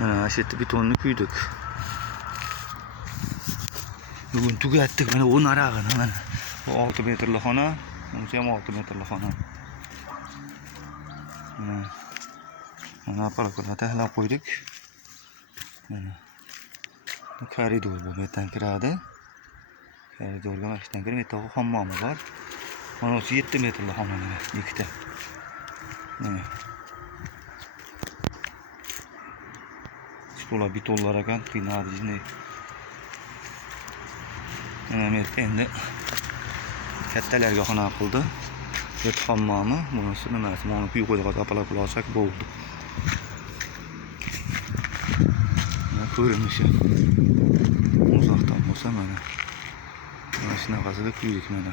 Mana shu yerda betonni quydik. Bugun tugatdik mana bu narag'ini mana. Bu 6 metrli xona, buncha ham 6 metrli xona. Mana aparaturni tahlab qo'ydik. Mana koridor bu yerdan kiradi. Koridorga mana shundan kirib, yerda hammomi bor. Mana 7 metrli xona mana ikkita. Mana Stola betonlar ekan, pinadijni. Mana endi kattalarga xona qildi. Bu hammomi, bunisi nimasi? Mana quyib qo'ydik, aparatur olsak bo'ldi. Ko'rinishi uzoqdan bo'lsa mana shunaqasida quydik mana.